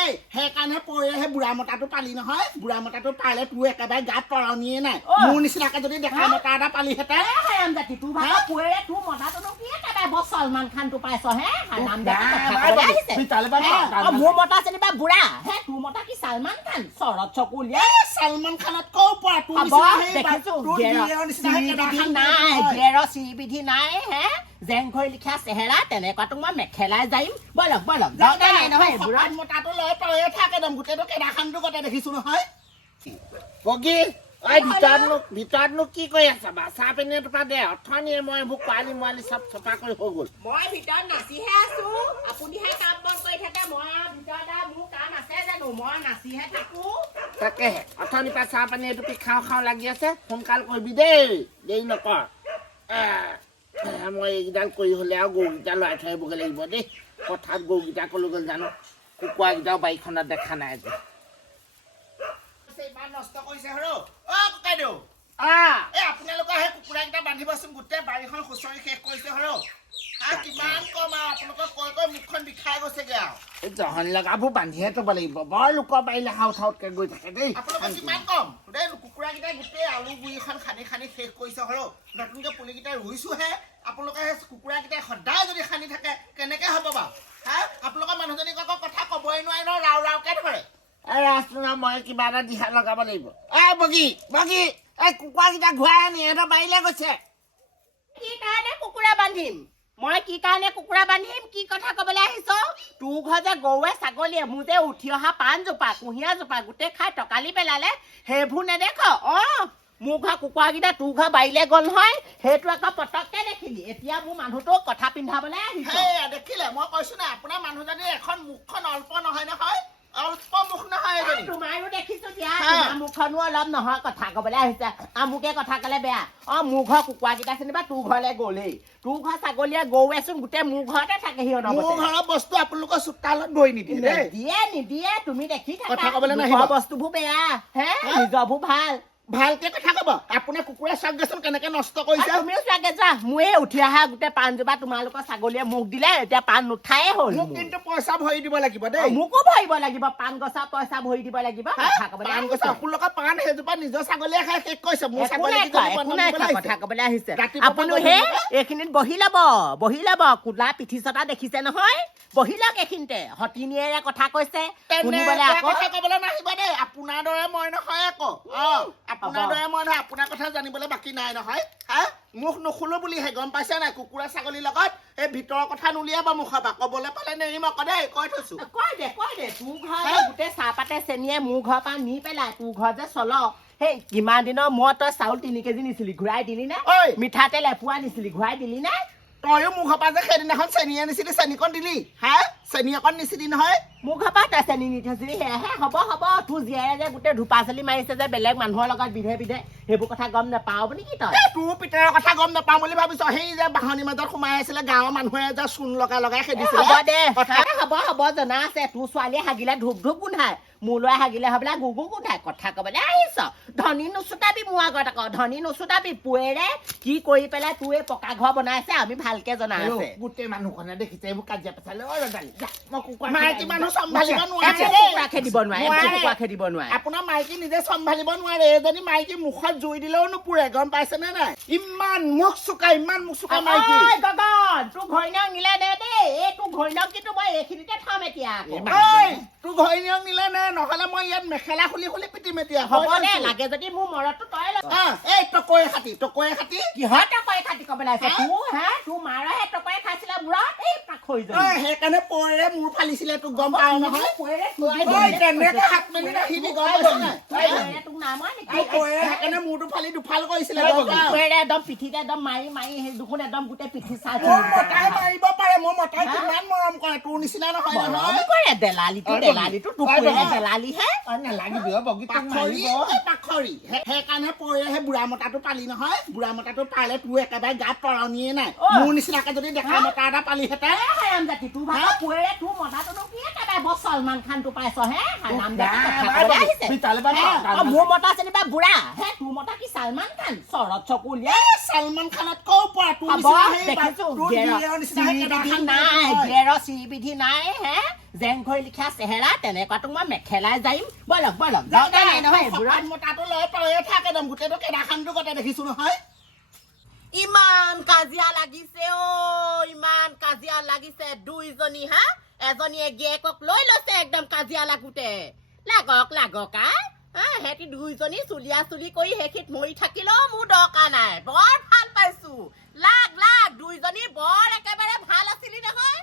এই সেইকাৰণে পৰে সেই বুঢ়া মতাটো পালি নহয় বুঢ়া মতাটো পালে তোৰ একেবাৰে গাত তৰণিয়ে নাই মোৰ নিচিনাকে যদি দেখা মতা এটা পালিহেঁতেন হাৰাম জাতি তোৰ ভাগৰ পৰে তোৰ মতাটোনো কি একেবাৰে বৰ চলমান খানটো পাইছ হে হাৰাম মোৰ মতা যেনিবা বুঢ়া হে তোৰ মতা কি চলমান খান চৰত চকুলীয়া চলমান খানতকৈ ওপৰত বিধি নাই হে জেংখৰি লিখা চেহেৰা তেনেকুৱাটো মই মেখেলাই যাইম বলক নহয় মতাটো লৈ তয়ে থাক একদম গোটেইটো কেদাখানটো গোটেই দেখিছো নহয় বগী ভিতৰতনো কি কৰি আছা বা চাহ পানী এটোপা দে অথনিয়ে মই এইবোৰ কোৱালি মোৱালি চব চফা কৰি হৈ গ'ল মই ভিতৰত নাচিহে আছো আপুনিহে কাম বন কৰি থাকে মই ভিতৰত মোৰ কাম আছে জানো মই নাচিহে থাকো তাকেহে অথনিৰ পৰা চাহ পানী এটুপি খাওঁ লাগি আছে সোনকাল কৰিবি দেই দেৰি নকৰ মই এইকেইডাল কৰি হ'লে আৰু গৰুকেইটা লৰাই থৈ আহিবগৈ লাগিব দেই পথাৰত গৰুকেইটা ক'লৈ গ'ল জানো কুকুৰাকেইটাও বাৰীখনত দেখা নাই আজি ইমান নষ্ট কৰিছে হৰ ককাইদেউ এই আপোনালোকৰ সেই কুকুৰাকেইটা বান্ধিবচোন গোটেই বাৰীখন খুচৰি শেষ কৰিছে হৰ কিমান কম আৰু আপোনালোকৰ কৈ মুখখন বিষাই গৈছেগে আৰু এই জহনি লগাবোৰ বান্ধিহে থ'ব লাগিব বৰ লোকৰ বাৰীলে হাউত হাউতকৈ গৈ থাকে দেই আপোনালোকৰ কিমান কম গোটেই কুকুৰাকেইটাই গোটেই আলু গুৰিখন খানি শেষ কৰিছে হৰ নতুনকৈ পুলিকেইটা ৰুইছোহে আপোনালোকে সেই কুকুৰাকেইটাই সদায় যদি খানি থাকে কেনেকৈ হ'ব বাৰু আপোনালোকৰ মানুহজনীক আকৌ কথা ক'বই নোৱাৰে ন ৰাওকৈ ধৰে ৰাজনা মই কিবা এটা দিহা লগাব লাগিব বগী এই কুকুৰাকেইটা ঘূৰাই আনি সিহঁতৰ বাৰীলৈ গৈছে কি কাৰণে কুকুৰা বান্ধিম মই কি কাৰণে কুকুৰা বান্ধিম কি কথা ক'বলৈ আহিছ তোৰ ঘৰ যে গৰুৱে ছাগলীয়ে মোৰ যে উঠি অহা পাণজোপা কুঁহিয়াৰজোপা গোটেই খাই টকালি পেলালে সেইবোৰ নেদেখ মোৰ ঘৰ কুকুৰাকেইটা তোৰ ঘৰ বাৰীলৈ গ'ল নহয় সেইটো আকৌ পটককৈ দেখিলি এতিয়া মোৰ মানুহটোক কথা পিন্ধাবলৈ আহিছে দেখিলে মই কৈছো নাই আপোনাৰ মানুহজনী এখন মুখখন অল্প নহয় অল্প মুখ নহয় তোমাৰো দেখিছো দিয়া মুখখনো অলপ নহয় কথা ক'বলৈ আহিছে আমুকে কথা ক'লে বেয়া মোৰ ঘৰ কুকুৰাকেইটা চিনিবা তোৰ ঘৰলৈ গ'লেই তোৰ ঘৰ ছাগলীয়ে গৰুৱেচোন গোটেই মোৰ ঘৰতে থাকে সিহঁতৰ মোৰ ঘৰৰ বস্তু আপোনালোকৰ চোতালত বহি নিদিয়ে নিদিয়ে তুমি দেখি কথা ক'বলৈ নাহিব বস্তুবোৰ বেয়া হে নিজৰবোৰ ভালকে কথা কব আপোনাৰ কুকুৰা চাওকচোন কেনেকে নষ্ট কৰিছে তুমিও চাগে যা মোৰে উঠি অহা গোটেই পাণজোপা তোমালোকৰ ছাগলীয়ে মোক দিলে এতিয়া পাণ নুঠায়ে হ'ল মোক কিন্তু পইচা ভৰি দিব লাগিব দেই মোকো ভৰিব লাগিব পাণ গছা পইচা ভৰি দিব লাগিব আপোনালোকৰ পাণ সেইজোপা নিজৰ ছাগলীয়ে খাই শেষ কৰিছে মোৰ কথা ক'বলৈ আহিছে আপুনি সেই এইখিনিত বহি ল'ব কোলা পিঠি চটা দেখিছে নহয় বহি লওক এইখিনিতে সতিনীয়েৰে কথা কৈছে কথা ক'বলৈ নাহিব দেই আপোনাৰ দৰে মই নহয় আকৌ আপোনাৰ দৰে মই নহয় আপোনাৰ কথা জানিবলৈ বাকী নাই নহয় মুখ নুখুলো বুলিহে গম পাইছে নাই কুকুৰা ছাগলীৰ লগত এই ভিতৰৰ কথা নুলিয়াব মুখৰ পৰা ক'বলৈ পালে নেৰিম আকৌ দেই কৈ থৈছো কৈ দে তোৰ ঘৰ গোটেই চাহপাতে চেনিয়ে মোৰ ঘৰৰ পৰা নি পেলাই তোৰ ঘৰ যে চল সেই কিমান দিনৰ মই তই চাউল 3 কেজি নিছিলি ঘূৰাই দিলি নে মিঠাতেল এপোৱা নিছিলি ঘূৰাই দিলি নে তয়ো মোৰ ঘৰৰ পৰা যে সেইদিনাখন চেনি আনিছিলি চেনিকণ দিলি চেনি অকণ নিছিলি নহয় মোৰ ঘৰৰ পৰা তই চেনি নি থৈছিলি সেয়েহে হ'ব তোৰ জীয়াই যে গোটেই ধোপা চালি মাৰিছে যে বেলেগ মানুহৰ লগত বিধে সেইবোৰ কথা গম নাপাও বুলি কি তই তোৰ পিতেৰৰ কথা গম নাপাওঁ বুলি ভাবিছ সেই যে বাহনিৰ মাজত সোমাই আছিলে গাঁৱৰ মানুহে যে চূণ লগাই খেদিছিলে হ'ব দে হ'ব জনা আছে তোৰ ছোৱালীয়ে হাগিলে ধূপ গোন্ধাই মোলৈ হাগিলে হ'বলা গুগু গোন্ধাই কথা ক'বলৈ আহিছ ধনী নুচুতাবি মোৰ আগত আকৌ ধনী নুচুতাবি পুৱেৰে কি কৰি পেলাই তোৰ এই পকা ঘৰ বনাইছে আমি ভালকে জনা আছে গোটেই মানুহখনে দেখিছে এইবোৰ কাজিয়া পেচালে মাইকী মানুহ চম্ভালিব নোৱাৰে আপোনাৰ মাইকী নিজে চম্ভালিব নোৱাৰে এজনী মাইকী মুখত জুই দিলেও নুপুৰে গম পাইছে নে নাই ইমান মুখ চোকা মাইকী তোৰ ঘৈণীয়েক নিলে নে দেই এই তোৰ ঘৈণীয়েক কিন্তু মই এইখিনিতে থম এতিয়া তোৰ ঘৈণীয়েক নিলে নে নহ'লে মই ইয়াত মেখেলা খুলি পিটিম এতিয়া হ'ব দে লাগে যদি মোৰ মৰতটো তই এই টকৈয়ে খাতি কিহৰ টকৈয়ে খাতি ক'বলৈ আছে তোৰ মাৰহে টকৈয়ে খাইছিলে মূৰত এই পাখৰি সেইকাৰণে পৰে মূৰ ফালিছিলে তোক গম পাৱ নহয় সেইকাৰণে মূৰটো ফালি দুফাল কৰিছিলে একদম পিঠিতে একদম মাৰি সেই দুখন একদম গোটেই পিঠি চাই মাৰিব পাৰে মোৰ মতাই কিমান মৰম কৰে তোৰ নিচিনা নহয় কৰে দেলালিটো দেলালিহে নালাগিবি পাখৰি সেইকাৰণে পৰে সেই বুঢ়া মতাটো পালি নহয় বুঢ়া মতাটো পালে তোৰ একেবাৰে গাত তৰণিয়ে নাই মোৰ নিচিনাকে যদি দেখা মতা এটা পালিহেঁতেন হাৰাম জাতি তোৰ ভাগৰ পুৱেৰে তোৰ মতাটোনো কি একেবাৰে বৰ চলমান খানটো পাইছ হে হাৰাম জাতি কথা ক'বলৈ আহিছে মোৰ মতা যেনিবা বুঢ়া হে তোৰ মতা কি চলমান খান চৰত চকু উলিয়াই চলমান খানতকৈ ওপৰত তোৰ দেখিছো চিৰিবিধি নাই হে জেং ঘৰি লিখা চেহেৰা তেনেকুৱাটোক মই মেখেলাই যাইম বলক বলক নহয় বুঢ়া মতাটো লৈ তয়ে থাক একদম গোটেইটো কেদাখানটো কতে দেখিছো নহয় ইমান কাজিয়া লাগিছে ইমান কাজিয়া লাগিছে দুইজনী হা এজনীয়ে গিয়েকক লৈ লৈছে একদম কাজিয়া লাগোতে লাগক লাগক সেহেঁতি দুইজনী চুলিয়া চুলি কৰি সেইখিত মৰি থাকিলেও মোৰ দৰকাৰ নাই বৰ ভাল পাইছো লাগ লাগ দুইজনী বৰ একেবাৰে ভাল আছিলি নহয়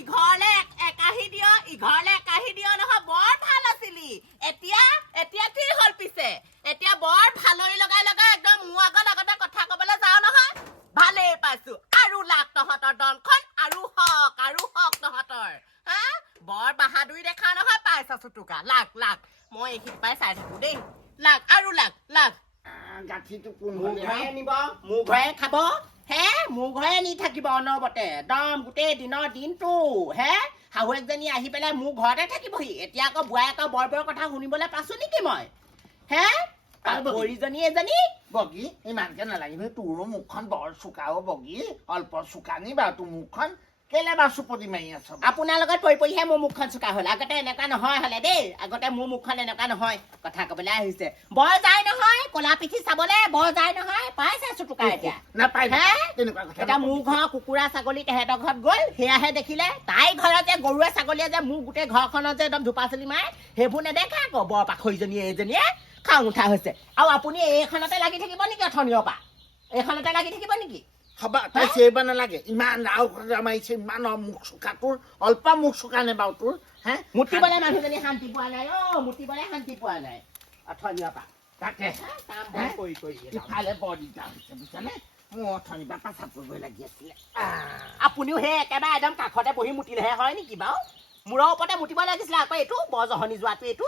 ইঘৰলে একাহি দিয় নহয় বৰ ভাল আছিলি এতিয়া কি হ'ল পিছে এতিয়া বৰ ভালৰি লগাই একদম মোৰ আগতে কথা কবলৈ যাও নহয় ভালেই পাইছো আৰু লাগ তহঁতৰ দনখন আৰু হক তহঁতৰ হা বৰ বাহাদুৰি দেখা নহয় পাইছ চুটুকা লাগ লাগ মই এইখিনি পাই চাই থাকো দেই লাগ আৰু লাগ গাঁঠিটো কোন মোৰ ঘৰে নিব মোৰ ঘৰে খাব হে মোৰ ঘৰে নি থাকিব অনবতে একদম গোটেই দিনটো হে শাহুৱেকজনী আহি পেলাই মোৰ ঘৰতে থাকিবহি এতিয়া আকৌ বুঢ়াই আকৌ বৰ কথা শুনিবলৈ পাইছো নেকি মই হে পৰিজনী এজনী বগী ইমানকে নালাগিব তোৰো মুখখন বৰ চোকাও বগী অল্প চোকানি বাৰু তোৰ মুখখন কেলে বাৰু চুপতি মাৰি আছ আপোনাৰ লগত পৰিহে মোৰ মুখখন চোকা হ'ল আগতে এনেকুৱা নহয় হলে দেই আগতে মোৰ মুখখন এনেকুৱা নহয় কথা কবলৈ আহিছে বৰ যায় নহয় কলা পিঠি চাবলে বৰ যায় নহয় পাইছে চুটুকা এতিয়া নাপাই হে তেনেকুৱা কথা এতিয়া মোৰ ঘৰ কুকুৰা ছাগলী তেহেঁতৰ ঘৰত গ'ল সেয়াহে দেখিলে তাই ঘৰত যে গৰুৱে ছাগলীয়ে যে মোৰ গোটেই ঘৰখনত যে একদম ধোপা চলি মাৰে সেইবোৰ নেদেখা আকৌ বৰ পাখৈজনীয়ে এইজনীয়ে খাং উঠা হৈছে আৰু আপুনি এইখনতে লাগি থাকিব নেকি অথনিৰ পৰা এইখনতে লাগি থাকিব নেকি হবা তাই সেইব নালাগে ইমান ৰাও মাৰিছে ইমান মুখ চোকা তোৰ অল্প মুখ চোকা নে বাৰু তোৰ হে মুতিবলৈ মানুহজনী শান্তি পোৱা নাই মুতিবলৈ শান্তি পোৱা নাই অথনিৰ পৰা তাকে কাম বন কৰি ইফালে বৰ দিগদাৰ হৈছে বুজিছানে মোৰ অথনিৰ পৰা পাচাব কৰিব লাগি আছিলে আপুনিও সেই একেবাৰে একদম কাষতে বহি মুতিলেহে হয় নেকি বাৰু মূৰৰ ওপৰতে মুতিব লাগিছিলে আকৌ এইটো বৰ জহনি যোৱাটো এইটো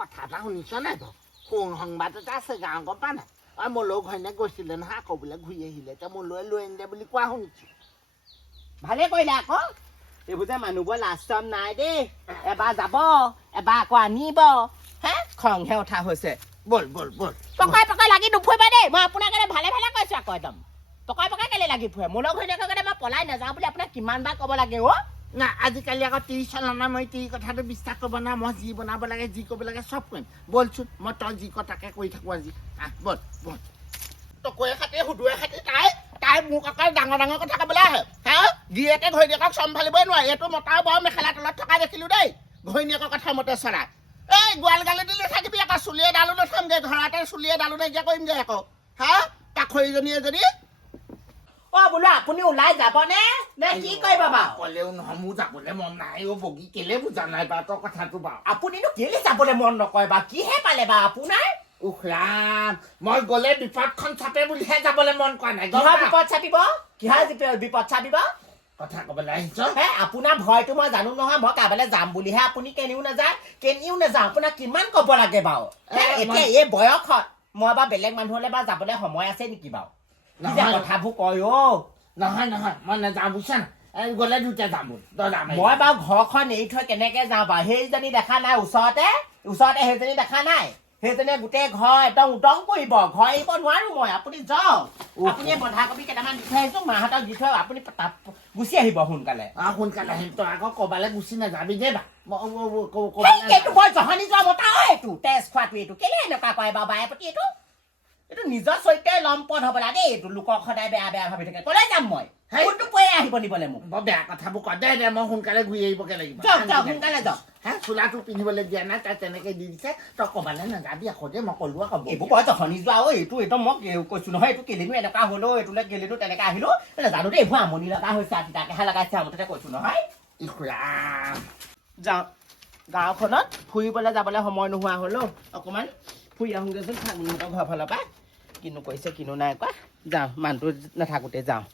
কথা এটা শুনিছ নাই বাৰু সোণ সংবাদ এটা আছে গাঁও গম পা নাই মোৰ লগ ঘৈণীয়েক গৈছিলে নহয় আকৌ বোলে ঘূৰি আহিলে এতিয়া মোৰ লৈ আনিলে বুলি কোৱা শুনিছো ভালে কৰিলে আকৌ এইবোৰ যে মানুহবোৰ লাষ্টম নাই দেই এবাৰ যাব এবাৰ আকৌ আনিব হে খংহে উঠা হৈছে বল পকাই লাগি নুফুৰিবা দেই মই আপোনাক ভালে কৈছো আকৌ একদম পকাই কেলে লাগি ফুৰে মোৰ লগ ঘৈণীয়েকৰ কাৰণে মই পলাই নাযাওঁ বুলি আপোনাক কিমান বাৰ ক'ব লাগে না আজিকালি আকৌ 30 চলনা মই তি কথাটো বিশ্বাস কৰিব না মই যি বনাব লাগে যি কৰিব লাগে চব কৰিম বলচোন মই তই যি কথাকে কৰি থাকো আজি বল টকৈয়ে খাতি সুদুৱে খাতি তাই মোক আকৌ ডাঙৰ কথা ক'বলৈ আহে হা গিৰিয়েকে ঘৈণীয়েকক চম্ভালিবই নোৱাৰে এইটো মতাও বাৰু মেখেলা তলত থকা দেখিলো দেই ঘৈণীয়েকৰ কথা মতে চলা এই গোৱাল গালি দিলে থাকিবি আকৌ চুলিয়ে ডালো নথমগে ঘৰতে চুলিয়ে ডালো নাইকিয়া কৰিমগে আকৌ হা পাখৰিজনী এজনী বোলো আপুনি ওলাই যাবনে নে কি কৰিব বাৰু ক'লেও নহয় মোৰ যাবলৈ মন নাই বগী কেলে বুজা নাই বাৰু তোৰ কথাটো বাৰু আপুনিনো কেলে যাবলৈ মন নকৰে বাৰু কিহে পালে বাৰু আপোনাৰ ৰাম মই গ'লে বিপদখন চাপে বুলিহে যাবলৈ মন কৰা নাই কিহৰ বিপদ চাপিব কিহৰ বিপদ চাপিব কথা ক'বলৈ আহিছ হে আপোনাৰ ভয়টো মই জানো নহয় মই কাইলৈ যাম বুলিহে আপুনি কেনিও নাযায় আপোনাক কিমান ক'ব লাগে বাৰু এতিয়া এই বয়সত মই বাৰু বেলেগ মানুহলৈ বাৰু যাবলৈ সময় আছে নেকি বাৰু কথাবোৰ কয় নহয় মই নাযাওঁ বুজিছা গ'লে দুটা যাম মই বাৰু ঘৰখন এৰি থৈ কেনেকে যাওঁ বাৰু সেইজনী দেখা নাই ওচৰতে সেইজনী দেখা নাই সেইজনীয়ে গোটেই ঘৰ একদম উদং কৰিব ঘৰ এৰিব নোৱাৰো মই আপুনি যাওক আপুনি বন্ধাকবি কেইটামান দি থৈ আহিছো মাহঁতক দি থৈ আপুনি গুচি আহিব সোনকালে আহিম তই আকৌ ক'বালৈ গুচি নাযাবি দেই এইটো বৰ জহনি যোৱা মতা এইটো তেজ খোৱাটো এইটো কেলে এনেকুৱা কয় বাৰু বায়ে প্ৰতি এইটো নিজৰ চৰিত্ৰই লম্পট হ'ব লাগে দেই এইটো লোকক সদায় বেয়া ভাবি থাকে ক'লে যাম মই কোনটো পৰে আহিব নিবলৈ মোক বৰ বেয়া কথাবোৰ কয় দে মই সোনকালে ঘূৰি আহিবগে লাগিব সোনকালে যাওক চোলাটো পিন্ধিবলৈ দিয়া নাই তাই তেনেকে দি দিছে তই ক'বালৈ নাযাবি আকৌ দেই মই ক'লো আকৌ এইবোৰ বৰ জহনি যোৱা এইটো একদম মই কৈছো নহয় এইটো কেলেনো এনেকুৱা হ'লো এইটোলৈ কেলেনো তেনেকে আহিলো জানো দেই এইবোৰ আমনি লগা হৈছে তিতাকেহে লগাইছে আমতে কৈছো নহয় যাওঁ গাঁওখনত ফুৰিবলৈ যাবলৈ সময় নোহোৱা হ'ল অকণমান ফুৰি আহোঁগেচোন ফাগুনহঁতৰ ঘৰৰ ফালৰ পৰা কিনো কৰিছে কিনো নাই কোৱা যাওঁ মানুহটো নাথাকোঁতে যাওঁ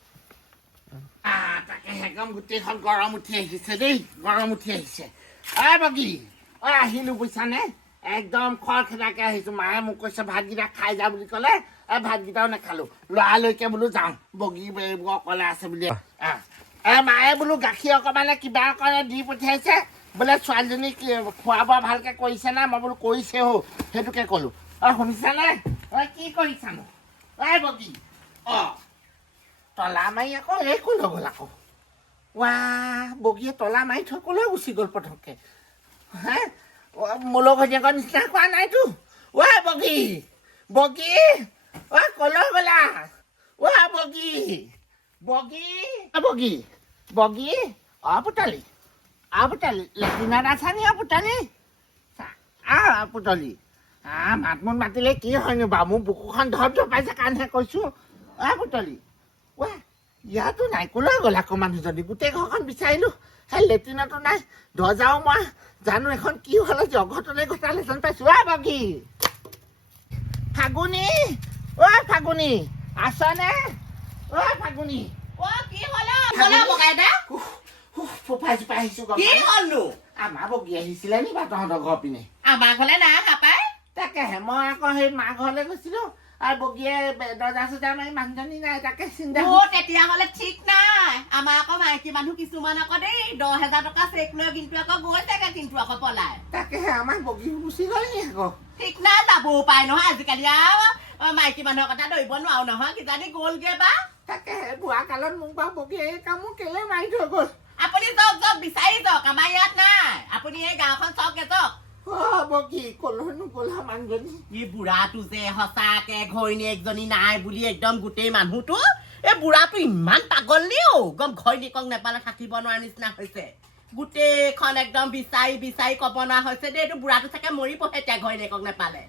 তাকে একদম গোটেইখন গৰম উঠি আহিছে দেই বগী আহিলো বুজিছানে একদম খৰখেদাকে আহিছো মায়ে মোক কৈছে ভাতকেইটা খাই যা বুলি ক'লে ভাতকেইটাও নাখালো লৰালৈকে বোলো যাওঁ বগী অকলে আছে বুলি মায়ে বোলো গাখীৰ অকণমানে কিবা অকণে দি পঠিয়াইছে বোলে ছোৱালীজনীক খোৱা বোৱা ভালকৈ কৰিছে না মই বোলো কৰিছে হো সেইটোকে ক'লোঁ শুনিছানে কি কৰিছানো বগী তলা মাৰি আকৌ এই ক'লৈ গ'ল আকৌ বগীয়ে তলা মাৰি থৈ ক'লৈ গুচি গ'ল পটককৈ হে মোলৈ ঘৈণীয়েকৰ নিচিনা কোৱা নাইতো বগী বগী ক'লৈ গ'লা বগী বগী বগী বগী পুতলি পুতলি লেট্ৰিনত আছা নি পুতলি পুতলি মাত মুত মাতিলে কি হয়নো বাৰু মোৰ বুকুখন ধপ ধপাইছে কাৰণহে কৈছোঁ পুতলি ইয়াতো নাই ক'লৈ গ'ল আকৌ মানুহজনী গোটেই ঘৰখন বিচাৰিলোঁ সেই লেট্ৰিনতো নাই দৰ্জাও মই জানো এখন কি হ'লে জগতলৈ ঘটালে যেন পাইছোঁ বগী ফাগুনী ফাগুনী আছনে ফাগুনী কি হ'লে বলা বগাই দা ফোফাই চোপাই আহিছোঁ কি হ'লনো আমাৰ বগী আহিছিলে নি বা তহঁতৰ ঘৰ পিনে আমাৰ ঘৰলে নাই কাপাই তাকেহে মই আকৌ সেই মা ঘৰলৈ গৈছিলোঁ আৰু বগীয়ে দৰ্জা চৰ্জা মাৰি মানুহজনী নাই তাকে চিন্তা তেতিয়াহ'লে ঠিক নাই আমাৰ আকৌ মাইকী মানুহ কিছুমান আকৌ দেই 10,000 টকা চেক লৈ কিন্তু আকৌ গৈছেগে কিন্তু আকৌ পলাই তাকেহে আমাৰ বগী গুচি গ'ল নি আকৌ ঠিক নাই যাবও পাই নহয় আজিকালি আৰু মাইকী মানুহৰ কথা ধৰিব নোৱাৰো নহয় কিজানি গ'লগে বা তাকেহে বুঢ়া কালত মোক বাৰু বগীয়ে এই কামো কেলে মাৰি থৈ গ'ল আপুনি যাওক যাওক বিচাৰি যাওক আমাৰ ইয়াত নাই আপুনি এই গাঁওখন চাওকে যাওক বগী ক'লৈনো গ'ল মানুহজনী এই বুঢ়াটো যে সঁচাকে ঘৈণীয়েকজনী নাই বুলি একদম গোটেই মানুহটো এই বুঢ়াটো ইমান পাগল নি গম ঘৈণীয়েকক নেপালে থাকিব নোৱাৰা নিচিনা হৈছে গোটেইখন একদম বিচাৰি বিচাৰি ক'ব নোৱাৰা হৈছে দেই এইটো বুঢ়াটো চাগে মৰিবহে এতিয়া ঘৈণীয়েকক নেপালে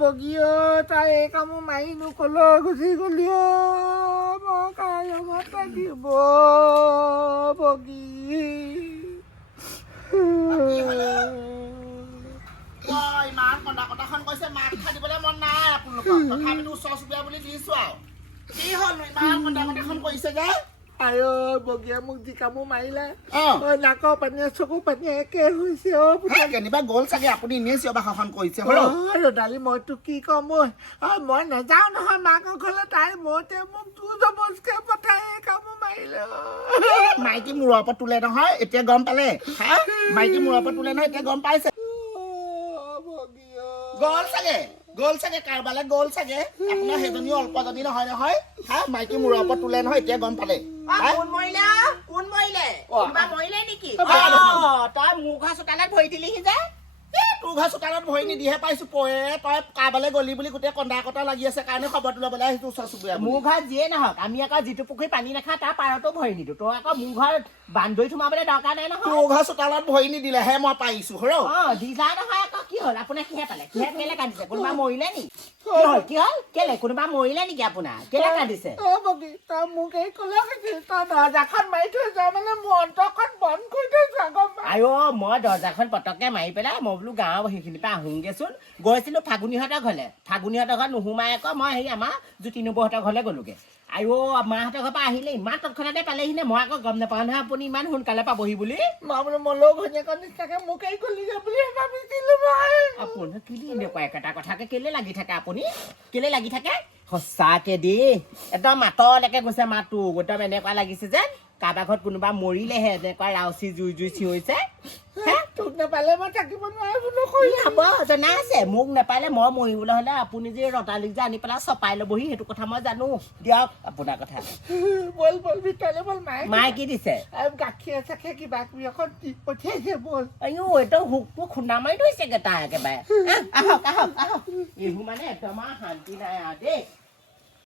বগী তাই এই কামো মাৰি ক'লৈ গুচি গ'লি মই কাৰ লগত থাকিব বগী ইমান কন্দা কটাখন কৈছে মাক খাই দিবলৈ মন নাই আপোনালোকৰ তথাপিতো ওচৰ চুবুৰীয়া বুলি দিছোঁ আৰু কি হ'লনো ইমান কন্দা কটাখন কৰিছে যে বগীয়ে মোক যি কামো মাৰিলে নাকৰ পানীয়ে চকু পানীয়ে একে হৈছে কেনিবা গ'ল চাগে আপুনি এনেই চিঞৰ বাসন কৰিছে ৰদালি মইতো কি ক'ম মই নাযাওঁ নহয় মাকৰ ঘৰলৈ তাই মতে মোক তোৰ জবজকে পঠাই কামো মাৰিলে মাইকী মূৰৰ ওপৰত তোলে নহয় এতিয়া গম পালে মাইকী মূৰৰ ওপৰত তোলে নহয় এতিয়া গম পাইছে গ'ল চাগে কাৰোবালৈ গ'ল চাগে আপোনাৰ সেইজনী অল্পজনী নহয় নহয় মাইকী মূৰৰ ওপৰত তোলে নহয় এতিয়া গম পালে কোন মৰিলে নেকি তই মোৰ ঘৰ চোতালত ভৰি দিলিহি যে তোৰ ঘৰ চোতালত ভৰি নিদিহে পাইছো পৰে তই কাৰোবালৈ গলি বুলি গোটেই কন্দা কটা লাগি আছে কাৰণে খবৰটো ল'বলৈ আহিছো ওচৰ চুবুৰীয়া মোৰ ঘৰত যিয়ে নহওক আমি আকৌ যিটো পুখুৰী পানী নাখা তাৰ পাৰতো ভৰি নিদিওঁ তই আকৌ মোৰ ঘৰত বান্ধৰি সোমাবলৈ দৰকাৰ নাই নহয় তোৰ ঘৰ চোতালত ভৰি নিদিলেহে মই পাৰিছো দি যায় নহয় আকৌ কি হ'ল আপোনাৰ কিহে পালে কিহে কেলে কান্দিছে কোনোবা মৰিলে নি কি হ'ল কেলে কোনোবা মৰিলে নেকি আপোনাৰ কেলে কান্দিছে বগী তই মোক এই ক'লে তই দৰ্জাখন মাৰি থৈ যোৱা মানে মোৰ অন্তৰখন বন্ধ কৰি থৈ যোৱা গম মই দৰ্জাখন পটককে মাৰি পেলাই মই বোলো গাঁৱৰ সেইখিনিৰ পৰা আহোঁগেচোন গৈছিলো ফাগুনীহঁতৰ ঘৰলৈ ফাগুনীহঁতৰ ঘৰত নোসোমাই আকৌ মই হেৰি আমাৰ জ্যোতি নবৌহঁতৰ ঘৰলৈ গ'লোগে মাহঁতৰ ঘৰৰ পৰা আহিলে ইমান তৎক্ষণাতে পালেহি নে মই আকৌ গম নাপাওঁ নহয় আপুনি ইমান সোনকালে পাবহি বুলি মই বোলো মলৈ ঘৈণীয়েকৰ নিচিনাকে মোক এই গলি বুলি ভাবিছিলো মই আপুনি কেলে এনেকুৱা একেটা কথাকে কেলে লাগি থাকে আপুনি কেলে লাগি থাকে সঁচাকে দেই একদম মাতলৈকে গৈছে মাতটো একদম এনেকুৱা লাগিছে যেন কাৰোবাৰ ঘৰত কোনোবা মৰিলেহে এনেকুৱা ৰাউচি জুই চিঞৰিছে তোক নাপালে মই থাকিব নোৱাৰো হ'ব জনা আছে মোক নাপালে মই মৰিবলৈ হ'লে আপুনি যে ৰতালিক যে আনি পেলাই চপাই ল'বহি সেইটো কথা মই জানো দিয়ক আপোনাৰ কথা বল ভিতৰলৈ বল মায়ে কি দিছে গাখীৰ চাখীৰ কিবা কিবি এখন দি পঠিয়াইছে বল এইটো হুকটো খুন্দা মাৰি থৈছেগে তাৰ একেবাৰে আহক এইবোৰ মানে একদম শান্তি নাই আৰু দেই